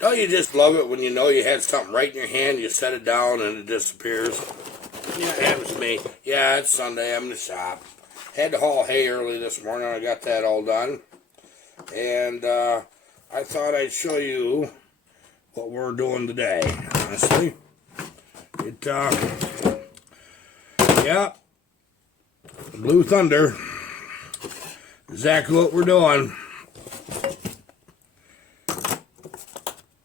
Don't you just love it when you know you had something right in your hand, you set it down, and it disappears? Yeah, it happens to me. Yeah, it's Sunday, I'm in the shop. Had to haul hay early this morning, I got that all done. And I thought I'd show you what we're doing today, honestly. Yeah, Blue Thunder, exactly what we're doing.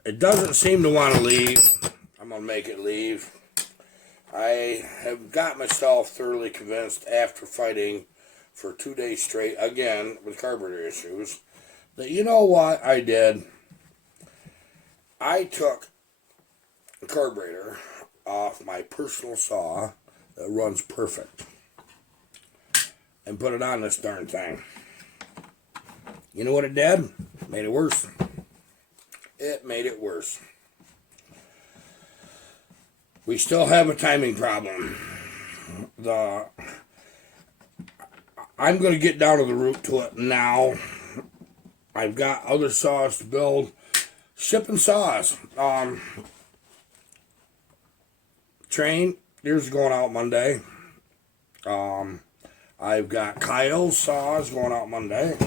It doesn't seem to want to leave. I'm going to make it leave. I have got myself thoroughly convinced after fighting for 2 days straight, again, with carburetor issues, that you know what I did? I took a carburetor off my personal saw that runs perfect and put it on this darn thing. You know what it did? Made it worse. It made it worse. We still have a timing problem. I'm going to get down to the root to it now. I've got other saws to build. Shipping saws. Train, yours is going out Monday. I've got Kyle's saws going out Monday.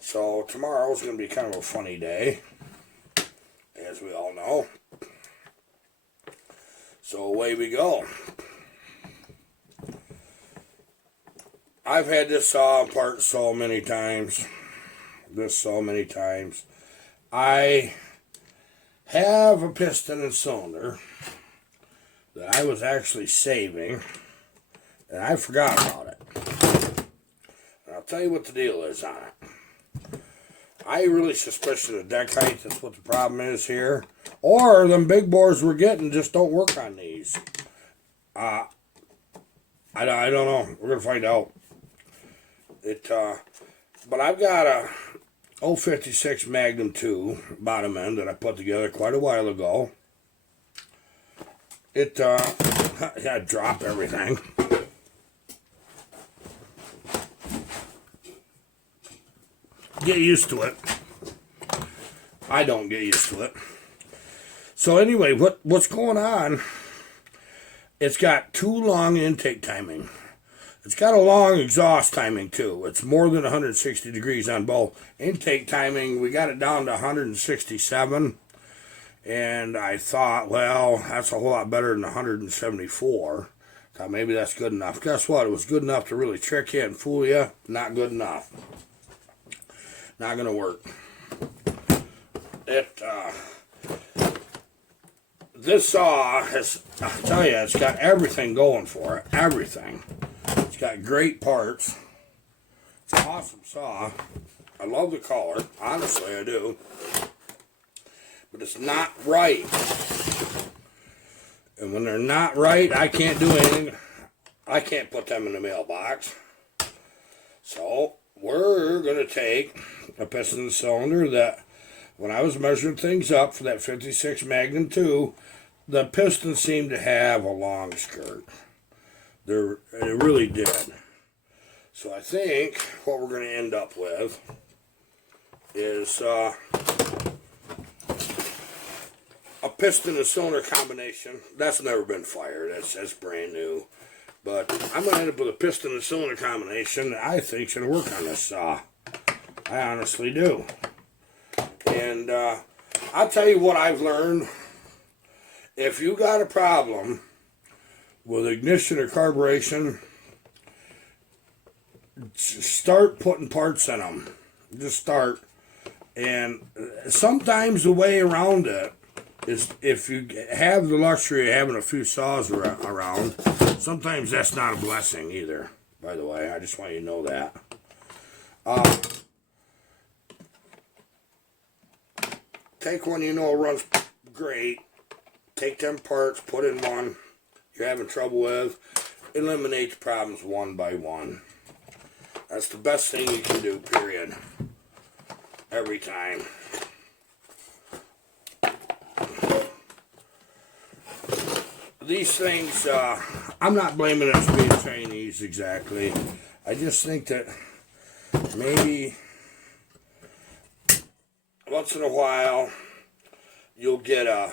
So tomorrow's going to be kind of a funny day, as we all know. So away we go. I've had this saw apart so many times. I have a piston and cylinder that I was actually saving, and I forgot about it. And I'll tell you what the deal is on it. I really suspicion the deck height, that's what the problem is here. Or them big bores we're getting just don't work on these. I don't know. We're going to find out. But I've got a 056 Magnum 2 bottom end that I put together quite a while ago. I drop everything. Get used to it. I don't get used to it. So anyway, what's going on? It's got too long intake timing. It's got a long exhaust timing too. It's more than 160 degrees on both. Intake timing, we got it down to 167. And I thought, well, that's a whole lot better than 174. Thought maybe that's good enough. Guess what? It was good enough to really trick you and fool you. Not good enough. Not going to work. This saw has, I'll tell you, it's got everything going for it. Everything. It's got great parts. It's an awesome saw. I love the color. Honestly, I do. But it's not right. And when they're not right, I can't do anything. I can't put them in the mailbox. So, we're going to take a piston cylinder that, when I was measuring things up for that 56 Magnum 2, the piston seemed to have a long skirt. It really did. So I think what we're going to end up with is a piston and cylinder combination. That's never been fired. That's brand new. But I'm going to end up with a piston and cylinder combination that I think should work on this saw. I honestly do. And I'll tell you what I've learned. If you got a problem with ignition or carburation, start putting parts in them. Just start. And sometimes the way around it is, if you have the luxury of having a few saws around, sometimes that's not a blessing either, by the way. I just want you to know that. Take one you know runs great. Take them parts, put in one you're having trouble with. Eliminate the problems one by one. That's the best thing you can do, period. Every time. These things, I'm not blaming it for being Chinese exactly. I just think that maybe once in a while, you'll get a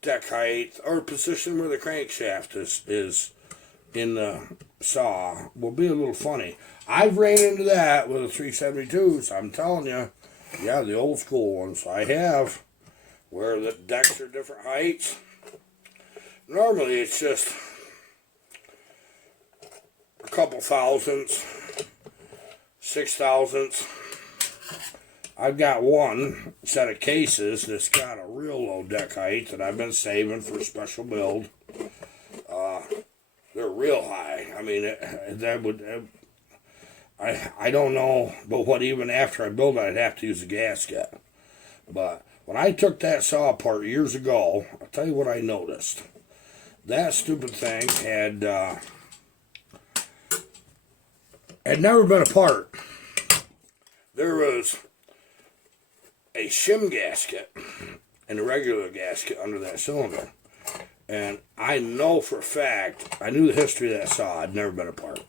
deck height or position where the crankshaft is in the saw will be a little funny. I've ran into that with the 372s. I'm telling you, yeah, the old school ones I have, where the decks are different heights. Normally it's just a couple thousandths, 6 thousandths. I've got one set of cases that's got a real low deck height that I've been saving for a special build. They're real high. I mean, I don't know, but what even after I build it, I'd have to use a gasket. But when I took that saw apart years ago, I'll tell you what I noticed. That stupid thing had never been apart. There was a shim gasket and a regular gasket under that cylinder. And I know for a fact, I knew the history of that saw. I'd never been apart.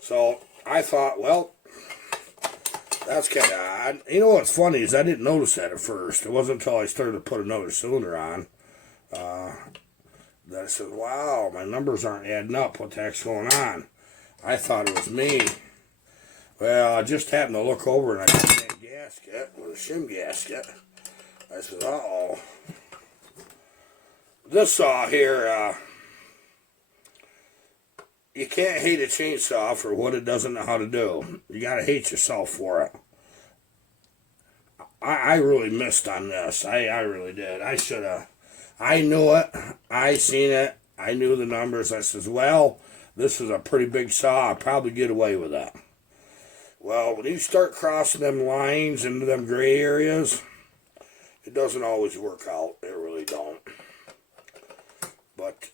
So I thought, well, that's kind of odd. You know what's funny is I didn't notice that at first. It wasn't until I started to put another cylinder on that I said, wow, my numbers aren't adding up. What the heck's going on? I thought it was me. Well, I just happened to look over and I got that gasket with a shim gasket. I said, uh-oh. This saw here, you can't hate a chainsaw for what it doesn't know how to do. You gotta hate yourself for it. I really missed on this. I really did. I should have. I knew it. I seen it. I knew the numbers. I says, well, this is a pretty big saw. I'll probably get away with that. Well, when you start crossing them lines into them gray areas, it doesn't always work out. It really don't. But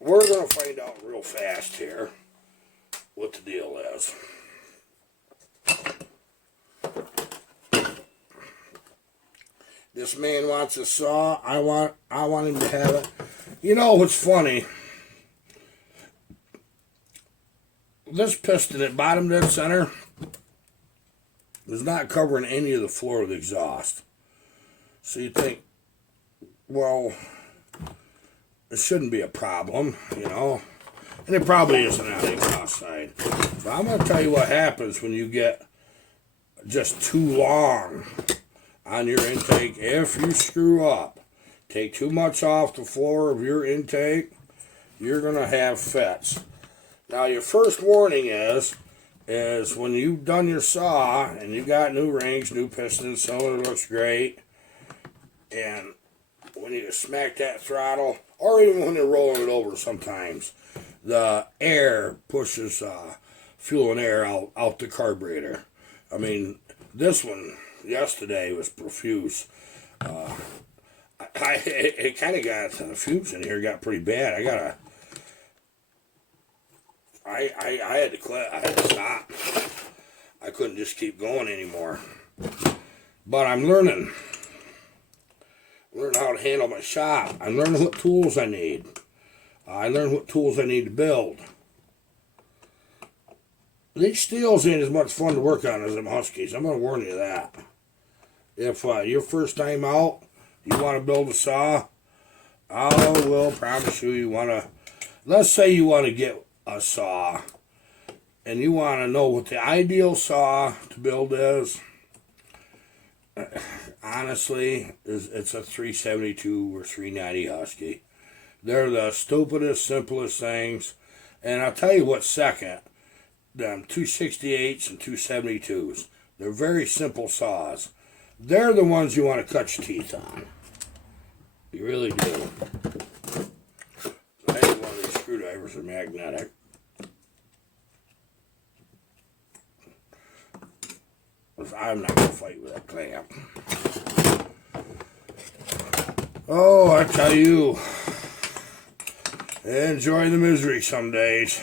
we're going to find out real fast here what the deal is. This man wants a saw. I want him to have it. You know what's funny? This piston at bottom dead center is not covering any of the floor of the exhaust. So you think, well, it shouldn't be a problem, you know. And it probably isn't on the exhaust side. But I'm going to tell you what happens when you get just too long on your intake. If you screw up, take too much off the floor of your intake, you're going to have fits. Now, your first warning is when you've done your saw and you got new rings, new pistons, cylinder looks great, and when you smack that throttle, or even when you're rolling it over sometimes, the air pushes fuel and air out the carburetor. I mean, this one yesterday was profuse. It kind of got, the fumes in here got pretty bad. I had to quit. I had to stop. I couldn't just keep going anymore. But I'm learning how to handle my shop. I'm learning what tools I need. I learned what tools I need to build. These steels ain't as much fun to work on as them Huskies. I'm going to warn you that. If your first time out, you want to build a saw, I will promise you want to, let's say you want to get a saw, and you want to know what the ideal saw to build is. Honestly, it's a 372 or 390 Husky. They're the stupidest, simplest things. And I'll tell you what's second, them 268s and 272s. They're very simple saws. They're the ones you want to cut your teeth on. You really do. I think one of these screwdrivers are magnetic. I'm not going to fight with that clamp. Oh, I tell you, enjoy the misery some days.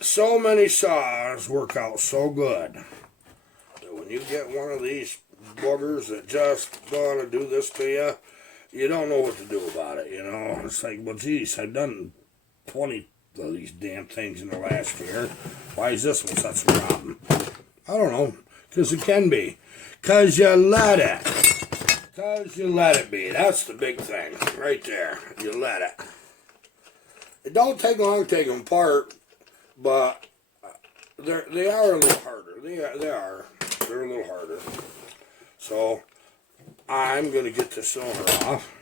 So many saws work out so good that when you get one of these boogers that just gonna do this to you, you don't know what to do about it, you know. It's like, well, geez, I've done 20 of these damn things in the last year. Why is this one such a problem? I don't know. Because it can be. Because you let it. Because you let it be. That's the big thing. Right there. You let it. It don't take long to take them apart, but they are a little harder. They're a little harder. So I'm going to get this cylinder off.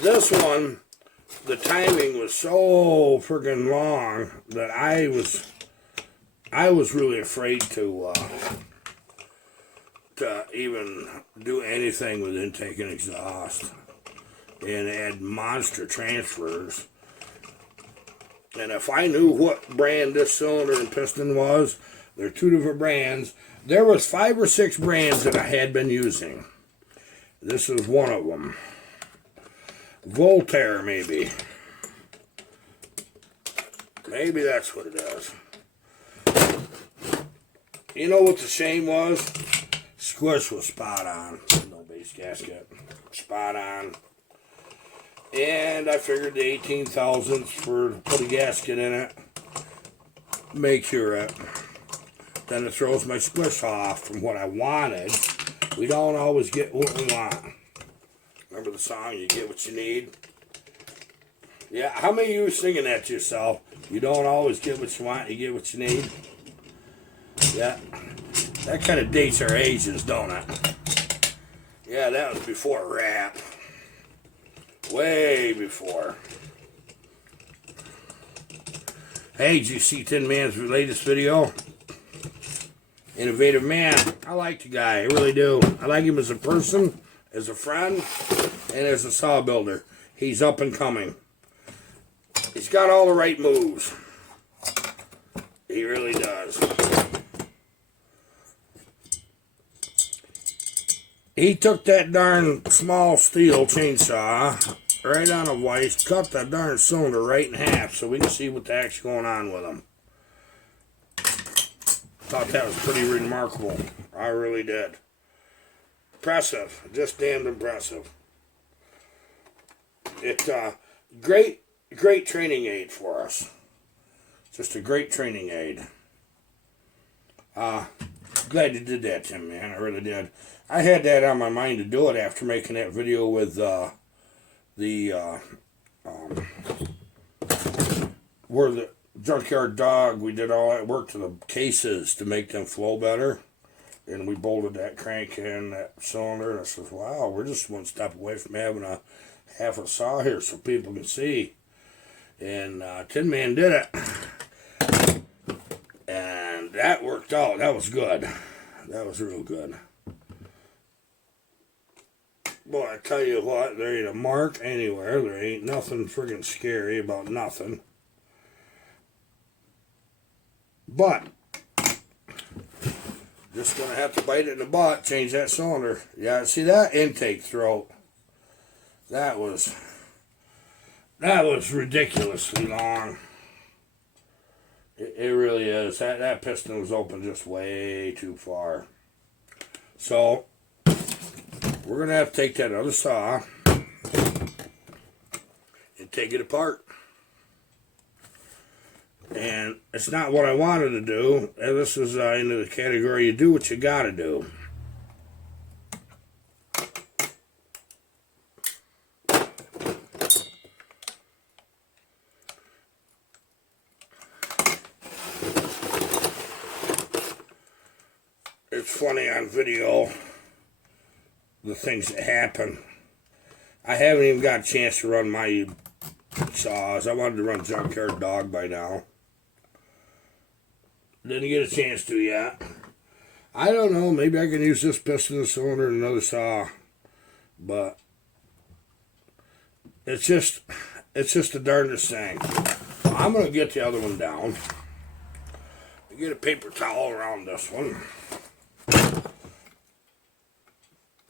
This one, the timing was so friggin' long that I was really afraid to even do anything with intake and exhaust and add monster transfers. And if I knew what brand this cylinder and piston was, they're two different brands. There was 5 or 6 brands that I had been using. This is one of them. Voltaire, maybe. Maybe that's what it is. You know what the shame was? Squish was spot on. No base gasket. Spot on. And I figured the 18 thousandths for to put a gasket in it. Make sure it. Then it throws my squish off from what I wanted. We don't always get what we want. Remember the song, you get what you need? Yeah, how many of you are singing that to yourself? You don't always get what you want, you get what you need? Yeah, that kind of dates our ages, don't it? Yeah, that was before rap. Way before. Hey, did you see Tin Man's latest video? Innovative man. I like the guy, I really do. I like him as a person, as a friend, and as a saw builder. He's up and coming. He's got all the right moves. He really does. He took that darn small steel chainsaw right on a vise, cut that darn cylinder right in half so we can see what the heck's going on with him. Thought that was pretty remarkable. I really did. Impressive. Just damned impressive. It's great training aid for us. Just a great training aid. Glad you did that, Tim, man. I really did. I had that on my mind to do it after making that video with where the junkyard dog, we did all that work to the cases to make them flow better. And we bolted that crank in that cylinder. And I said, wow, we're just one step away from having a half a saw here so people can see. And Tin Man did it. And that worked out. That was good. That was real good. Boy, I tell you what, there ain't a mark anywhere. There ain't nothing friggin' scary about nothing. But just gonna have to bite it in the butt, change that cylinder. Yeah, see that intake throat? That was ridiculously long. It really is. That piston was open just way too far. So we're gonna have to take that other saw and take it apart. And it's not what I wanted to do. And this is into the category you do what you gotta do. It's funny on video, the things that happen. I haven't even got a chance to run my saws. I wanted to run Junkyard Dog by now. Didn't get a chance to yet. I don't know, maybe I can use this piston and cylinder and another saw. But it's just the darndest thing. I'm going to get the other one down. Get a paper towel around this one.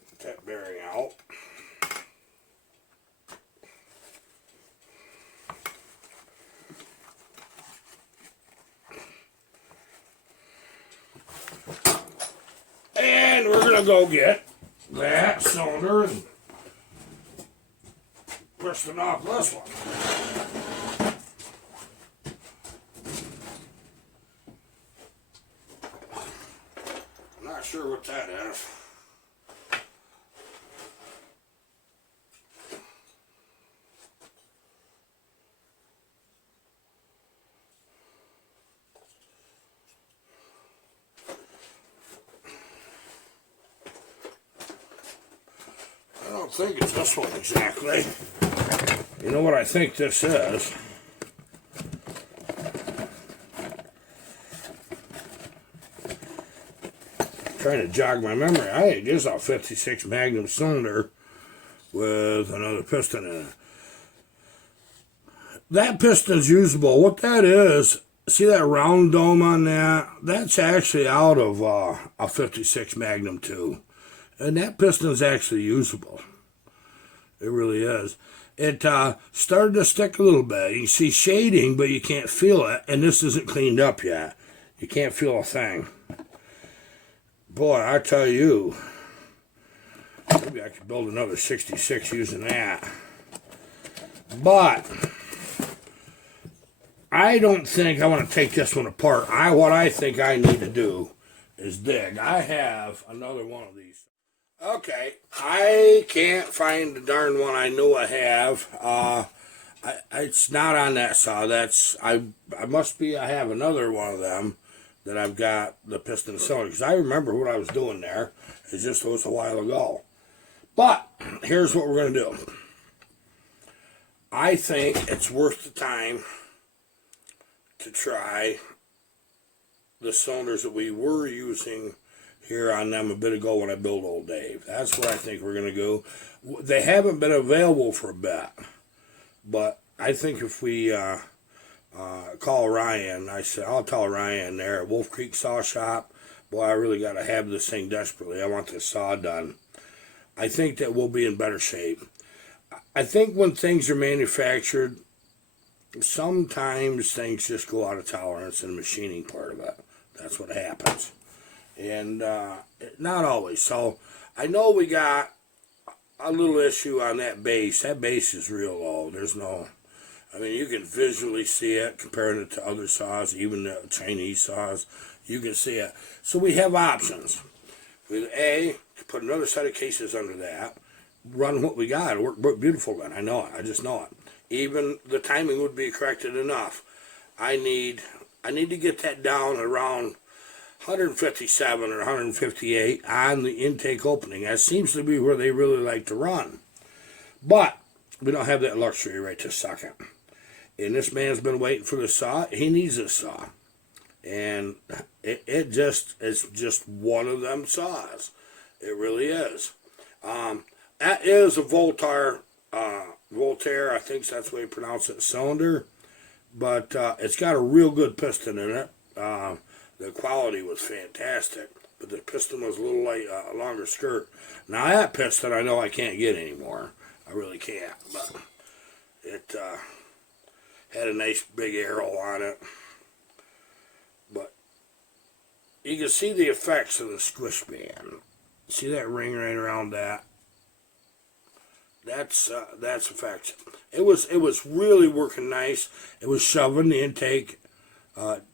Get that bearing out. And we're going to go get that cylinder and piston off this one. sure what that is. I don't think it's this one exactly. You know what I think this is? Trying to jog my memory. I think this is a 56 Magnum cylinder with another piston in it. That piston's usable. What that is, see that round dome on that? That's actually out of a 56 Magnum too. And that piston's actually usable. It really is. It started to stick a little bit. You can see shading, but you can't feel it. And this isn't cleaned up yet. You can't feel a thing. Boy, I tell you, maybe I could build another 66 using that. But I don't think I want to take this one apart. What I think I need to do is dig. I have another one of these. Okay, I can't find the darn one I know I have. It's not on that saw. I have another one of them that I've got the piston cylinder, because I remember what I was doing there. It just was a while ago. But here's what we're going to do. I think it's worth the time to try the cylinders that we were using here on them a bit ago when I built Old Dave. That's what I think we're going to go. They haven't been available for a bit, but I think if we call Ryan, I'll tell Ryan there at Wolf Creek Saw Shop, boy, I really got to have this thing desperately. I want this saw done. I think that we'll be in better shape. I think when things are manufactured, sometimes things just go out of tolerance in the machining part of it. That's what happens. And not always. So I know we got a little issue on that base. That base is real low. You can visually see it, comparing it to other saws, even the Chinese saws. You can see it. So we have options. With A, put another set of cases under that, run what we got. It'll work beautiful then. I know it. I just know it. Even the timing would be corrected enough. I need to get that down around 157 or 158 on the intake opening. That seems to be where they really like to run. But we don't have that luxury right this second. And this man's been waiting for the saw. He needs this saw. And it's just one of them saws. It really is. That is a Voltaire, I think that's the way you pronounce it, cylinder. But it's got a real good piston in it. The quality was fantastic. But the piston was a little a longer skirt. Now that piston I know I can't get anymore. I really can't. But it had a nice big arrow on it. But you can see the effects of the squish band. See that ring right around that? That's effects. It was really working nice. It was shoving the intake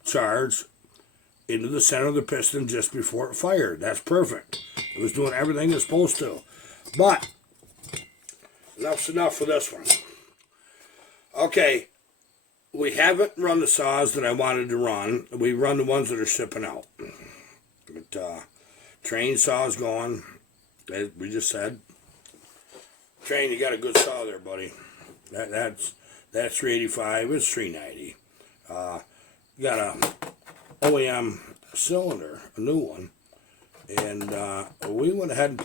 charge into the center of the piston just before it fired. That's perfect. It was doing everything it's supposed to. But enough's enough for this one. Okay, we haven't run the saws that I wanted to run. We run the ones that are shipping out. But train saw's going, as we just said. Train, you got a good saw there, buddy. That's 385. It's 390. Got a OEM cylinder, a new one, and we went ahead and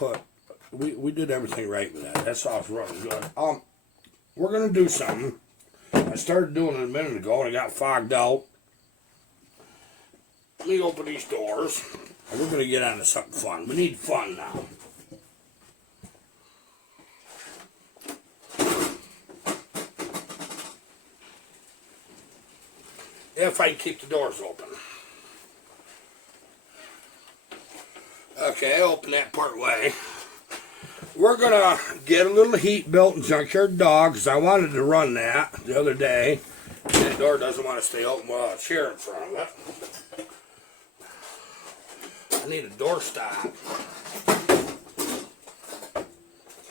we did everything right with that. That saw's running good. We're gonna do something. I started doing it a minute ago and I got fogged out. Let me open these doors. And we're gonna get on to something fun. We need fun now. If I can keep the doors open. Okay, I open that part way. We're going to get a little heat built in Junkyard Dog, because I wanted to run that the other day. That door doesn't want to stay open while a chair in front of it. I need a doorstop.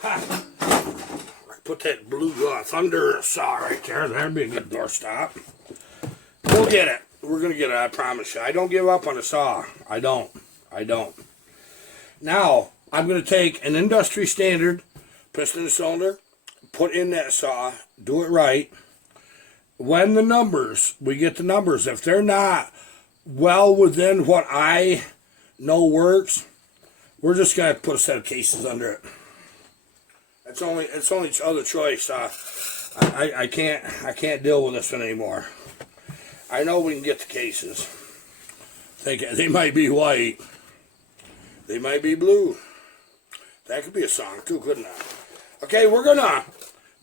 Ha! Put that blue thunder saw right there. That'd be a good doorstop. We'll get it. We're going to get it, I promise you. I don't give up on a saw. I don't. Now, I'm going to take an industry standard piston and cylinder, put in that saw, do it right. When we get the numbers, if they're not well within what I know works, we're just going to put a set of cases under it. It's only other choice. I can't deal with this one anymore. I know we can get the cases. They might be white. They might be blue. That could be a song too, couldn't it? Okay, we're gonna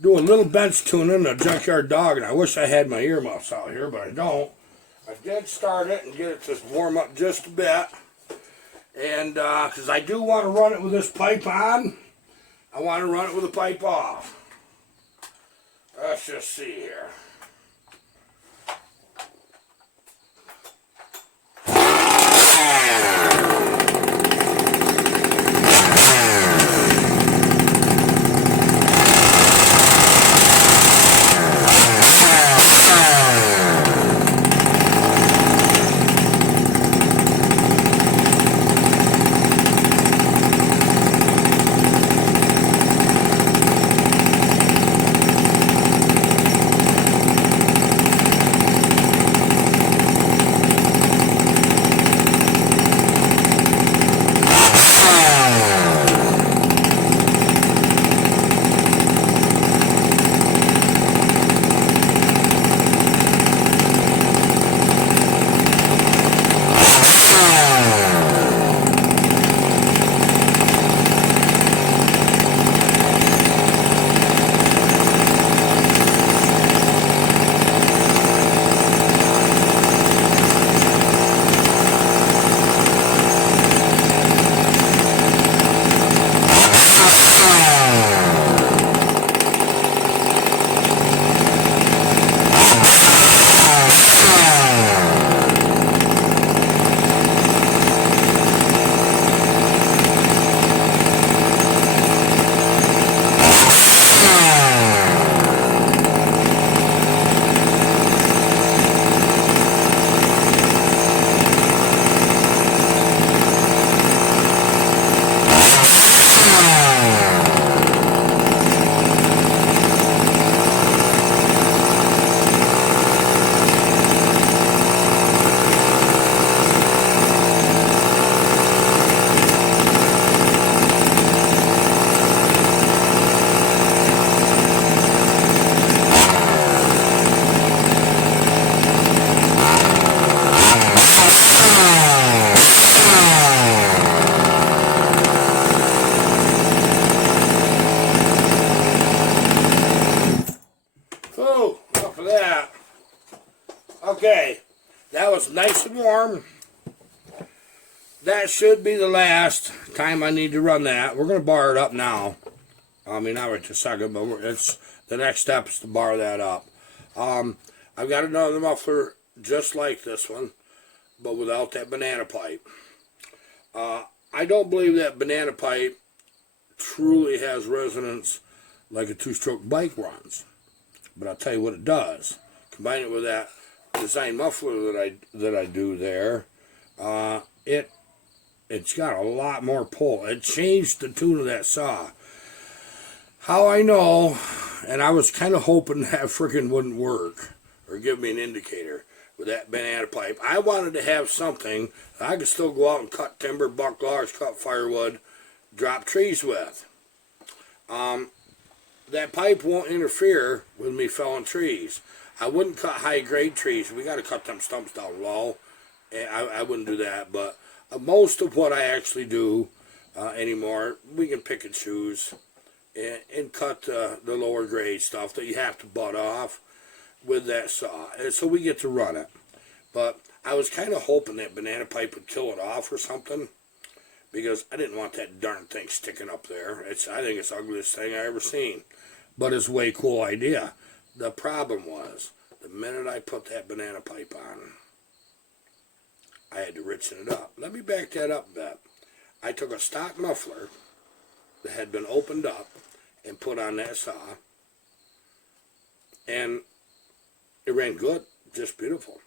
do a little bench tuning, a junkyard dog, and I wish I had my earmuffs out here, but I don't. I did start it and get it to warm up just a bit, and because I do want to run it with this pipe on. I want to run it with the pipe off. Let's just see here. Okay, that was nice and warm. That should be the last time I need to run that. We're going to bar it up now. I mean, not right this second, but it's the next step is to bar that up. I've got another muffler just like this one, but without that banana pipe. I don't believe that banana pipe truly has resonance like a two-stroke bike runs, but I'll tell you what it does. Combine it with that design muffler that I do there, it's got a lot more pull. It changed the tune of that saw. How I know, and I was kind of hoping that freaking wouldn't work or give me an indicator with that banana pipe. I wanted to have something that I could still go out and cut timber, buck logs, cut firewood, drop trees with. That pipe won't interfere with me felling trees. I wouldn't cut high-grade trees. We got to cut them stumps down low. And I wouldn't do that. But most of what I actually do anymore, we can pick and choose and cut the lower grade stuff that you have to butt off with that saw. And so we get to run it. But I was kind of hoping that banana pipe would kill it off or something, because I didn't want that darn thing sticking up there. I think it's the ugliest thing I ever seen. But it's a way cool idea. The problem was, the minute I put that banana pipe on, I had to richen it up. Let me back that up a bit. I took a stock muffler that had been opened up and put on that saw, and it ran good, just beautiful.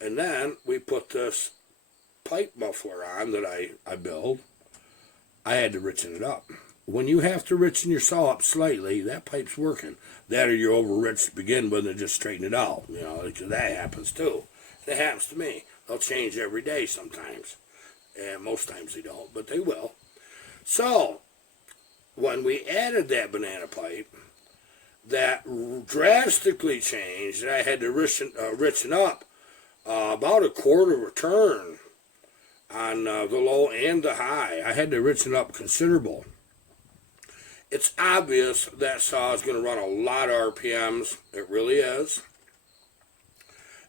And then we put this pipe muffler on that I built. I had to richen it up. When you have to richen your saw up slightly, that pipe's working. That or you're over-rich to begin with and just straighten it out. You know, because that happens too. It happens to me. They'll change every day sometimes. And most times they don't, but they will. So, when we added that banana pipe, that drastically changed. I had to richen up about a quarter of a turn on the low and the high. I had to richen up considerable. It's obvious that saw is going to run a lot of RPMs. It really is.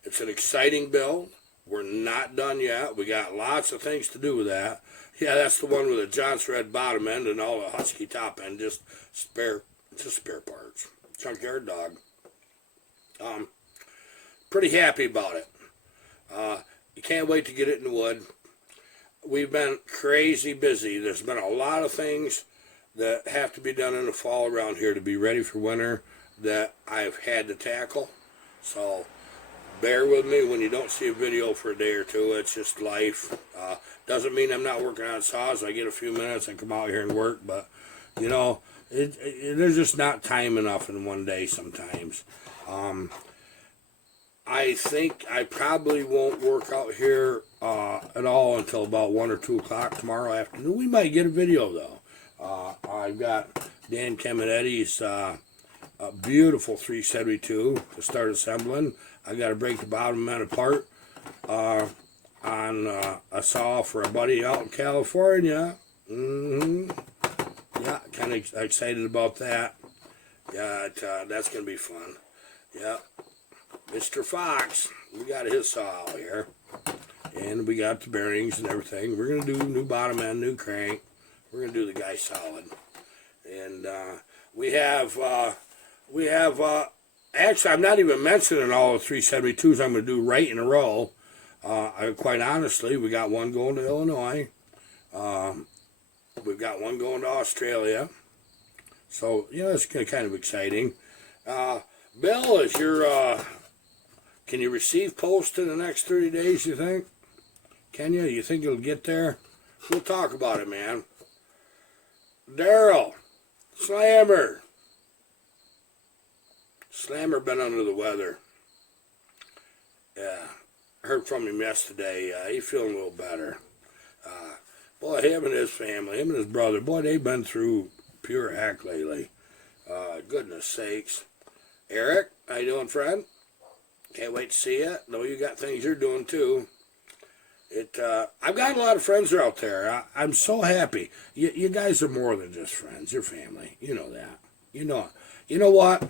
It's an exciting build. We're not done yet. We got lots of things to do with that. Yeah, that's the one with the Johnson red bottom end and all the Husky top end, just spare parts. Junkyard dog. Pretty happy about it. You can't wait to get it in the wood. We've been crazy busy. There's been a lot of things that have to be done in the fall around here to be ready for winter that I've had to tackle. So bear with me when you don't see a video for a day or two. It's just life. Doesn't mean I'm not working on saws. I get a few minutes and come out here and work, but you know, there's just not time enough in one day sometimes. I think I probably won't work out here at all until about 1 or 2 o'clock tomorrow afternoon. We might get a video though. I've got Dan Caminetti's beautiful 372 to start assembling. I got to break the bottom end apart on a saw for a buddy out in California. Yeah, kind of excited about that. Yeah, that's going to be fun. Yeah, Mr. Fox, we got his saw out here. And we got the bearings and everything. We're going to do new bottom end, new crank. We're going to do the guy solid. And we have actually, I'm not even mentioning all the 372s I'm going to do right in a row. Quite honestly, we got one going to Illinois. We've got one going to Australia. So, yeah, it's kind of exciting. Bill, is your, can you receive post in the next 30 days, you think? Can you? You think it'll get there? We'll talk about it, man. Daryl, Slammer been under the weather. Yeah, heard from him yesterday. He's feeling a little better. Boy, him and his family, him and his brother, boy, they've been through pure heck lately. Goodness sakes. Eric, how you doing, friend? Can't wait to see you. Know you got things you're doing too. I've got a lot of friends out there. I'm so happy. You guys are more than just friends. You're family. You know that. You know what?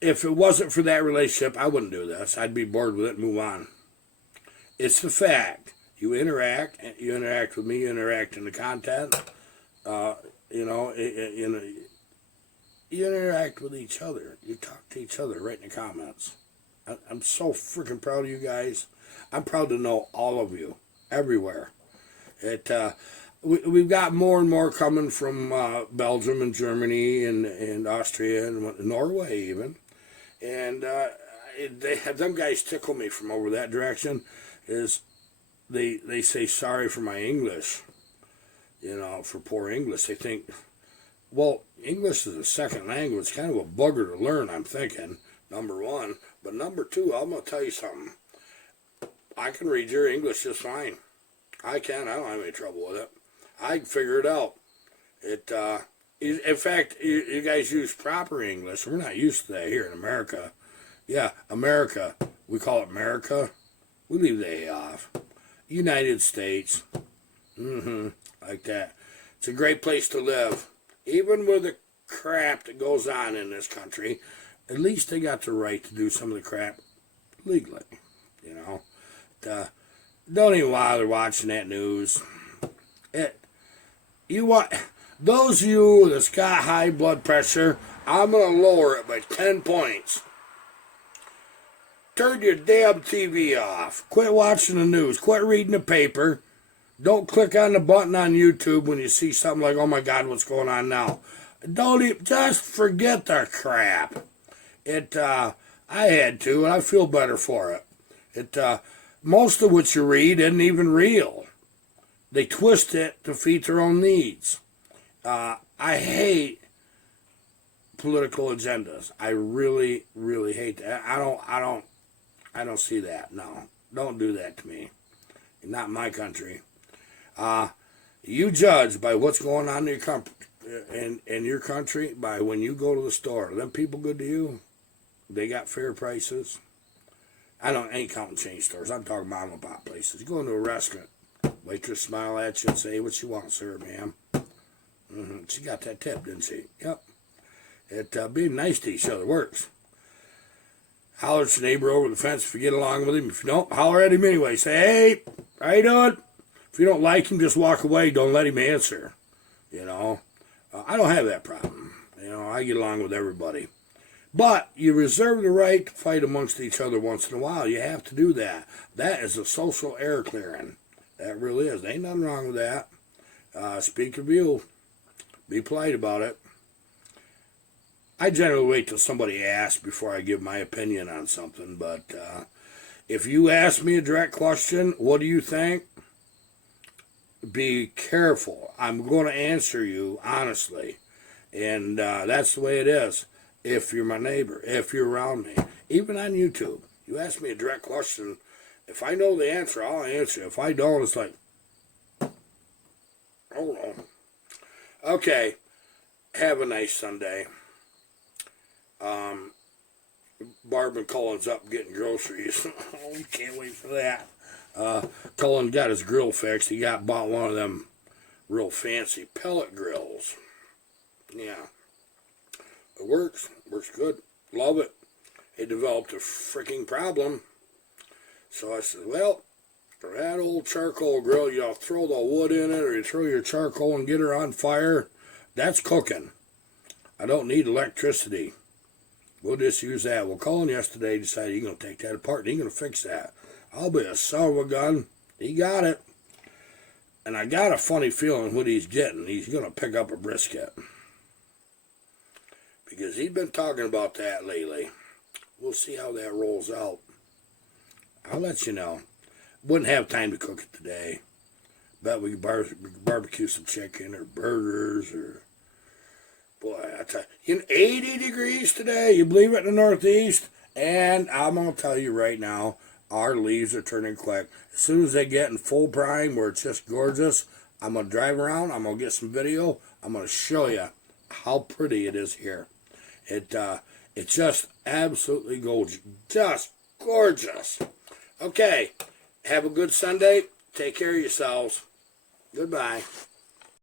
If it wasn't for that relationship, I wouldn't do this. I'd be bored with it and move on. It's the fact. You interact with me, you interact in the content. You interact with each other. You talk to each other right in the comments. I'm so freaking proud of you guys. I'm proud to know all of you, everywhere. We've got more and more coming from Belgium and Germany and Austria and Norway even. And them guys tickle me from over that direction. Is they say sorry for my English, for poor English. They think, well, English is a second language, kind of a bugger to learn, I'm thinking, number one. But number two, I'm going to tell you something. I can read your English just fine. I can. I don't have any trouble with it. I can figure it out. In fact, you guys use proper English. We're not used to that here in America. Yeah, America. We call it America. We leave the A off. United States. Like that. It's a great place to live. Even with the crap that goes on in this country, at least they got the right to do some of the crap legally. Don't even bother watching that news. Those of you that's got high blood pressure, I'm going to lower it by 10 points. turn your damn TV off. Quit watching the news. Quit reading the paper. Don't click on the button on YouTube when you see something like, oh my God, what's going on now? Don't even, just forget the crap. I had to, and I feel better for it. Most of what you read isn't even real. They twist it to feed their own needs. I hate political agendas. I really, really hate that. I don't see that. No, don't do that to me. Not in my country. You judge by what's going on in your country by when you go to the store. Are them people good to you? They got fair prices. I ain't counting chain stores. I'm talking mom and pop places. You go into a restaurant, waitress smile at you and say, "What you want, sir, ma'am?" She got that tip, didn't she? Yep. Being nice to each other works. Holler at your neighbor over the fence if you get along with him. If you don't, holler at him anyway. Say, "Hey, how you doing?" If you don't like him, just walk away. Don't let him answer. I don't have that problem. I get along with everybody. But you reserve the right to fight amongst each other once in a while. You have to do that. That is a social air clearing. That really is. There ain't nothing wrong with that. Speak your view. Be polite about it. I generally wait till somebody asks before I give my opinion on something. But if you ask me a direct question, what do you think? Be careful. I'm going to answer you honestly. And that's the way it is. If you're my neighbor, if you're around me, even on YouTube, you ask me a direct question. If I know the answer, I'll answer. If I don't, it's like, hold on. Okay, have a nice Sunday. Barb and Cullen's up getting groceries. Oh, we can't wait for that. Cullen got his grill fixed. He bought one of them real fancy pellet grills. Yeah. It works good, love it. He developed a freaking problem. So I said, well, for that old charcoal grill, you throw the wood in it or you throw your charcoal and get her on fire. That's cooking. I don't need electricity. We'll just use that. Well, Colin yesterday decided he's going to take that apart and he's going to fix that. I'll be a son of a gun. He got it. And I got a funny feeling what he's getting. He's going to pick up a brisket. Because he's been talking about that lately. We'll see how that rolls out. I'll let you know. Wouldn't have time to cook it today. Bet we could barbecue some chicken or burgers or... Boy, I tell you, 80 degrees today. You believe it in the Northeast? And I'm going to tell you right now, our leaves are turning quick. As soon as they get in full prime where it's just gorgeous, I'm going to drive around. I'm going to get some video. I'm going to show you how pretty it is here. It's just absolutely gorgeous. Just gorgeous. Okay. Have a good Sunday. Take care of yourselves. Goodbye.